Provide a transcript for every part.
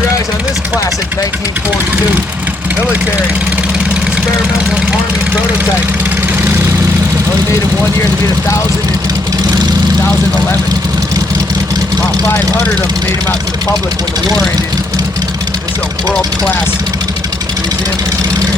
your eyes on this classic 1942 military experimental Army prototype. Only made in 1 year. They made 1,000 in 2011. About 500 of them made them out to the public when the war ended. This is a world-class museum engineer.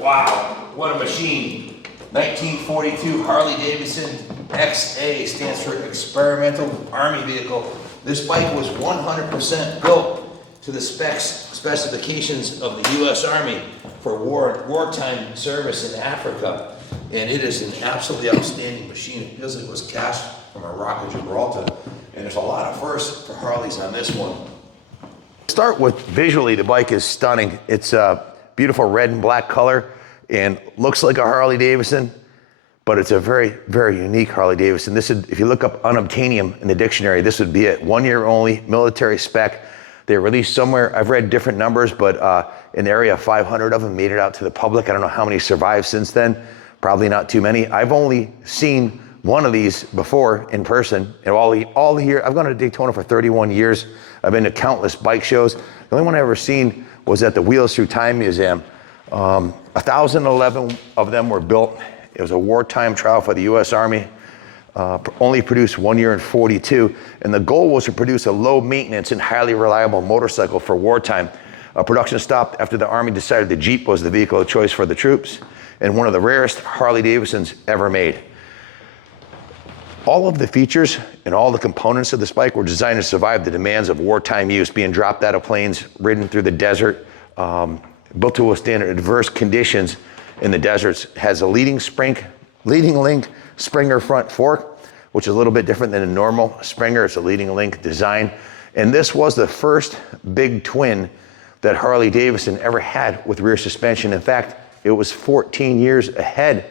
Wow, what a machine. 1942 Harley Davidson XA stands for Experimental Army Vehicle. This bike was 100% built to the specifications of the U.S. Army for wartime service in Africa. And it is an absolutely outstanding machine. It feels like it was cast from a rock of Gibraltar. And there's a lot of firsts for Harleys on this one. Start with visually, the bike is stunning. It's a beautiful red and black color and looks like a Harley Davidson, but it's a very, very unique Harley Davidson. This is, if you look up unobtainium in the dictionary, this would be it. 1 year only, military spec. They released somewhere, I've read different numbers, but in the area, 500 of them made it out to the public. I don't know how many survived since then. Probably not too many. I've only seen one of these before in person. And all the year, I've gone to Daytona for 31 years. I've been to countless bike shows. The only one I ever seen was at the Wheels Through Time Museum. 1,011 of them were built. It was a wartime trial for the U.S. Army. Only produced 1 year in 42. And the goal was to produce a low maintenance and highly reliable motorcycle for wartime. Production stopped after the Army decided the Jeep was the vehicle of choice for the troops, and one of the rarest Harley Davidsons ever made. All of the features and all the components of this bike were designed to survive the demands of wartime use, being dropped out of planes, ridden through the desert, built to withstand adverse conditions in the deserts. Has a leading link Springer front fork, which is a little bit different than a normal Springer. It's a leading link design. And this was the first big twin that Harley Davidson ever had with rear suspension. In fact, it was 14 years ahead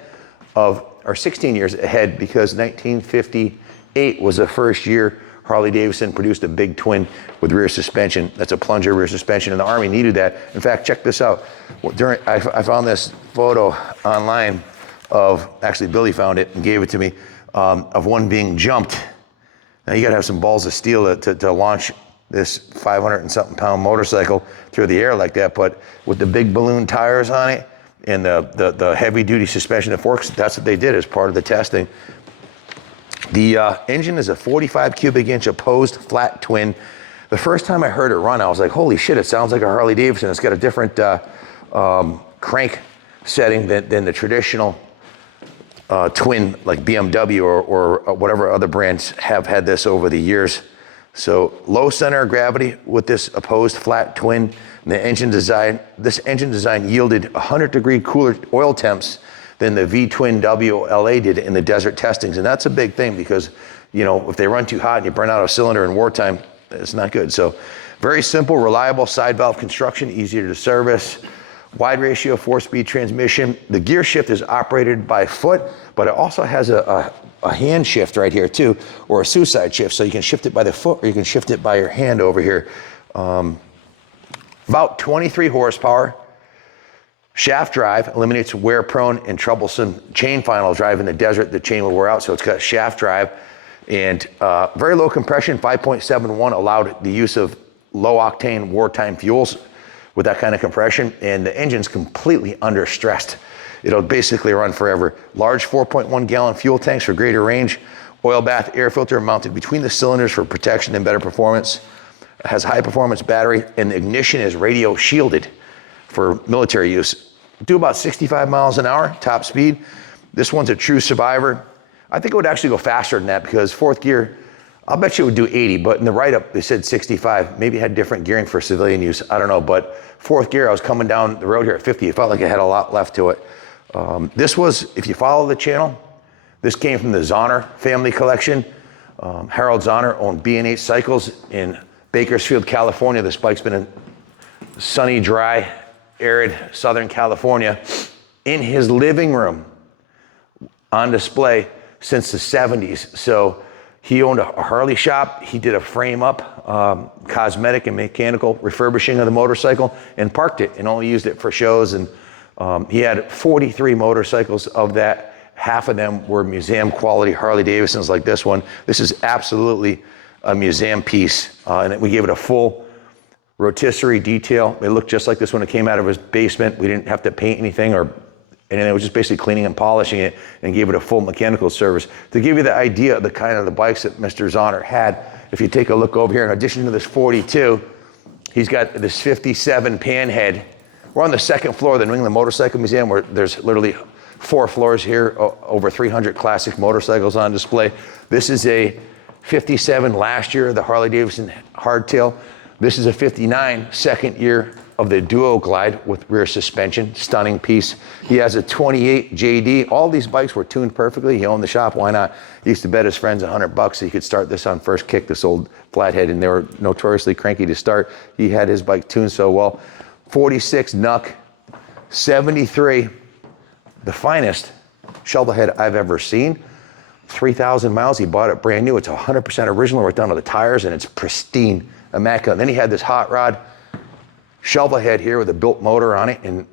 of, or 16 years ahead, because 1958 was the first year Harley Davidson produced a big twin with rear suspension. That's a plunger rear suspension, and the Army needed that. In fact, check this out. I found this photo online of, actually Billy found it and gave it to me, of one being jumped. Now you gotta have some balls of steel to launch this 500 and something pound motorcycle through the air like that, but with the big balloon tires on it and the heavy duty suspension and forks, that's what they did as part of the testing. The engine is a 45 cubic inch opposed flat twin. The first time I heard it run, I was like, holy shit, it sounds like a Harley Davidson. It's got a different crank setting than the traditional twin like BMW or whatever other brands have had this over the years. So low center of gravity with this opposed flat twin. And this engine design yielded 100-degree cooler oil temps than the V-twin WLA did in the desert testings. And that's a big thing because, you know, if they run too hot and you burn out a cylinder in wartime, it's not good. So very simple, reliable side valve construction, easier to service. Wide ratio 4-speed transmission. The gear shift is operated by foot, but it also has a hand shift right here too, or a suicide shift. So you can shift it by the foot or you can shift it by your hand over here. About 23 horsepower. Shaft drive eliminates wear-prone and troublesome chain final drive in the desert. The chain will wear out, so it's got shaft drive. And very low compression, 5.71 allowed the use of low-octane wartime fuels with that kind of compression. And the engine's completely under stressed. It'll basically run forever. Large 4.1 gallon fuel tanks for greater range. Oil bath air filter mounted between the cylinders for protection and better performance. It has high performance battery, and the ignition is radio shielded for military use. Do about 65 miles an hour, top speed. This one's a true survivor. I think it would actually go faster than that because fourth gear, I'll bet you it would do 80, but in the write-up, they said 65. Maybe it had different gearing for civilian use, I don't know. But fourth gear, I was coming down the road here at 50. It felt like it had a lot left to it. This was, if you follow the channel, this came from the Zahner family collection. Harold Zahner owned B&H Cycles in Bakersfield, California. This bike's been in sunny, dry, arid Southern California in his living room on display since the 70s. So he owned a Harley shop. He did a frame up, cosmetic and mechanical refurbishing of the motorcycle and parked it and only used it for shows. And he had 43 motorcycles. Of that, half of them were museum quality Harley Davidsons like this one. This is absolutely a museum piece. And we gave it a full rotisserie detail. It looked just like this when it came out of his basement. We didn't have to paint anything or anything. It was just basically cleaning and polishing it and gave it a full mechanical service. To give you the idea of the kind of the bikes that Mr. Zahner had, if you take a look over here, in addition to this 42, he's got this 57 Panhead. We're on the second floor of the New England Motorcycle Museum where there's literally 4 floors here, over 300 classic motorcycles on display. This is a 57 last year, the Harley Davidson hardtail. This is a 59 second year of the Duo Glide with rear suspension, stunning piece. He has a 28 JD. All these bikes were tuned perfectly. He owned the shop, why not? He used to bet his friends $100 so he could start this on first kick, this old flathead, and they were notoriously cranky to start. He had his bike tuned so well. 46 NUC, 73, the finest shovel head I've ever seen. 3,000 miles, he bought it brand new. It's 100% original, right down to the tires, and it's pristine, immaculate. And then he had this hot rod shovel head here with a built motor on it and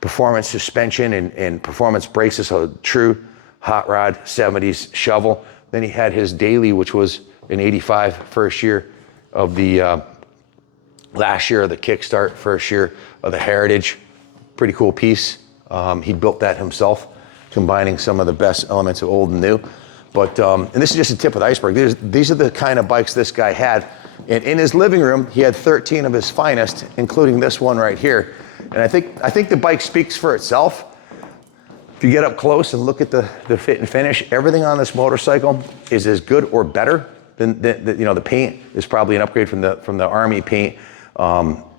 performance suspension and performance brakes. It's a true hot rod 70s shovel. Then he had his daily, which was an 85 first year of the last year of the Kickstart, first year of the Heritage. Pretty cool piece. He built that himself, combining some of the best elements of old and new. But, and this is just the tip of the iceberg. These are the kind of bikes this guy had. And in his living room, he had 13 of his finest, including this one right here. And I think the bike speaks for itself. If you get up close and look at the fit and finish, everything on this motorcycle is as good or better than the paint is probably an upgrade from the Army paint.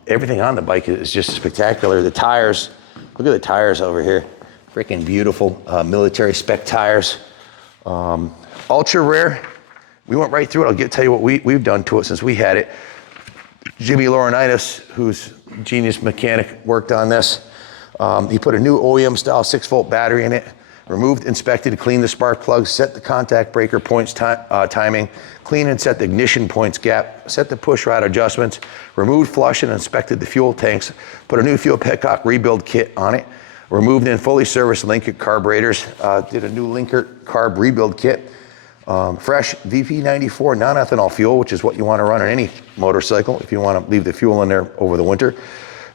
Everything on the bike is just spectacular. The tires, look at the tires over here. Freaking beautiful military spec tires. Ultra rare. We went right through it. I'll tell you what we've done to it since we had it. Jimmy Laurinaitis, who's a genius mechanic, worked on this. He put a new OEM style 6-volt battery in it, removed, inspected, cleaned the spark plugs, set the contact breaker points timing, clean and set the ignition points gap, set the push rod adjustments, removed, flushed, and inspected the fuel tanks, put a new fuel petcock rebuild kit on it, removed and fully serviced Linkert carburetors, did a new Linkert carb rebuild kit, fresh VP94 non-ethanol fuel, which is what you want to run on any motorcycle. If you want to leave the fuel in there over the winter,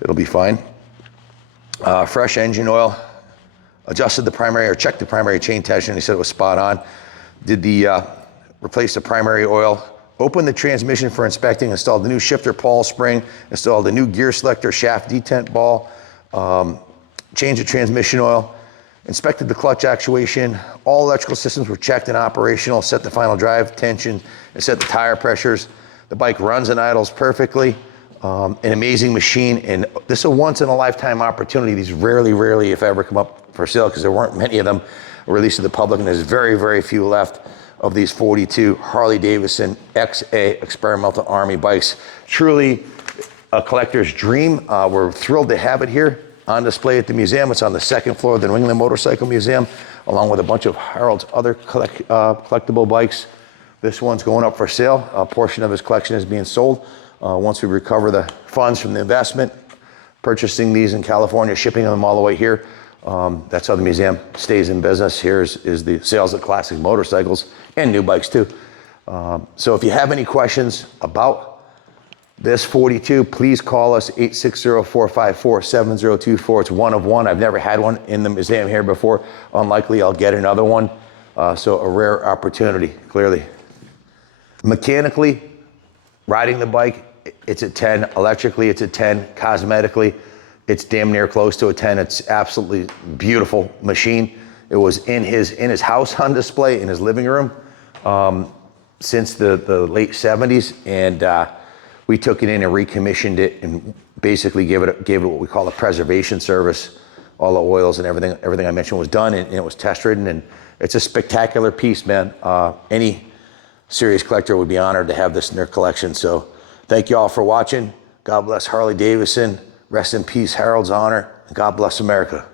it'll be fine. Fresh engine oil, adjusted the primary or checked the primary chain tension. He said it was spot on. Did the, replace the primary oil, opened the transmission for inspecting, installed the new shifter pawl spring, installed the new gear selector shaft detent ball, changed the transmission oil, inspected the clutch actuation. All electrical systems were checked and operational, set the final drive tension, and set the tire pressures. The bike runs and idles perfectly. An amazing machine, and this is a once in a lifetime opportunity. These rarely, if ever, come up for sale because there weren't many of them released to the public, and there's very few left of these 42 Harley Davidson XA experimental Army bikes. Truly a collector's dream. We're thrilled to have it here on display at the museum. It's on the second floor of the New England Motorcycle Museum, along with a bunch of Harold's other collectible bikes. This one's going up for sale. A portion of his collection is being sold. Once we recover the funds from the investment, purchasing these in California, shipping them all the way here. That's how the museum stays in business. Here is the sales of classic motorcycles and new bikes too. So if you have any questions about this 42, please call us 860-454-7024. It's one of one. I've never had one in the museum here before. Unlikely I'll get another one. So a rare opportunity, clearly. Mechanically, riding the bike, it's a 10. Electrically, it's a 10. Cosmetically, it's damn near close to a 10. It's absolutely beautiful machine. It was in his house on display in his living room since the late 70s, and we took it in and recommissioned it and basically gave it what we call a preservation service. All the oils and everything I mentioned was done, and it was test ridden, and it's a spectacular piece, man. Any serious collector would be honored to have this in their collection. So thank you all for watching. God bless Harley Davidson. Rest in peace, Harold's honor. God bless America.